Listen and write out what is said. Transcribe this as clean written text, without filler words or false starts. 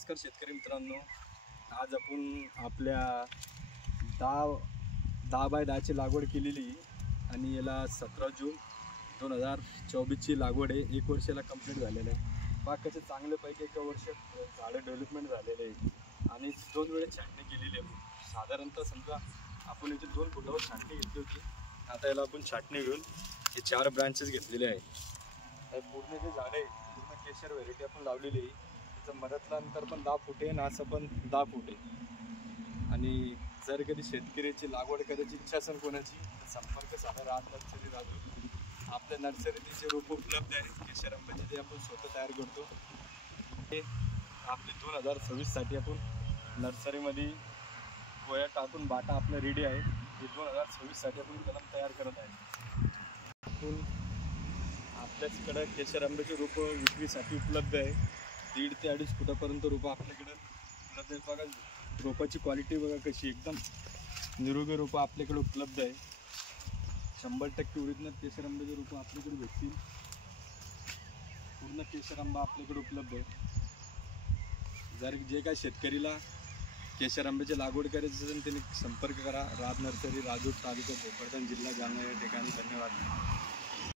नमस्कार शेतकरी मित्रांनो, आज आपण आपल्या 10 बाय 10ची लागवड केलेली आणि याला 17 जून 2024ची लागवड आहे. 1 वर्षाला कंप्लीट झालेलं आहे. बाकीचे चांगल्यापैकी 1 वर्षात झाडं डेव्हलपमेंट झालेले आहे आणि 2 वेळेस छाटणी केलेली आहे. साधारणतः समजा आपण इथे 2 फुटावर छाटणी घेतली होती. आता याला आपण छाटणी घेऊन हे 4 ब्रांचेस घेतलेले आहे. पूर्ण जे झाड आहे पूर्ण केशर व्हेरायटी आपण लावलेली आहे. मधातलं अंतर पण 10 फूट आहे आणि असं पण 10 फूट आहे. आणि जर कधी शेतकऱ्याची लागवड करायची इच्छा असेल कोणाची तर संपर्क साधा राज नर्सरी राजू. आपल्या नर्सरीत जे रोपं उपलब्ध आहेत केशर आंब्याचे ते आपण स्वतः तयार करतो. ते आपले 2026साठी आपण नर्सरीमध्ये गोळ्या टाकून बाटा आपलं रेडी आहे. हे 2026साठी आपण कलम तयार करत आहे. आपण आपल्याकडं केशर आंब्याचे रोपं विक्रीसाठी उपलब्ध आहे. 1.5 ते 2.5 फुटापर्यंत रोपं आपल्याकडं उपलब्ध आहे. बघा रोपाची क्वालिटी बघा कशी एकदम निरोगी रोपं आपल्याकडे उपलब्ध आहे. 100% ओरिजिनल केशर आंब्याचे रोपं आपल्याकडे भेटतील. पूर्ण केशर आंबा आपल्याकडे उपलब्ध आहे. जर जे काय शेतकरीला केशर आंब्याची लागवड करायची असेल त्यांनी संपर्क करा. राज नर्सरी, राजूर, तालुका भोकरदन, जिल्हा जालना या ठिकाणी. धन्यवाद.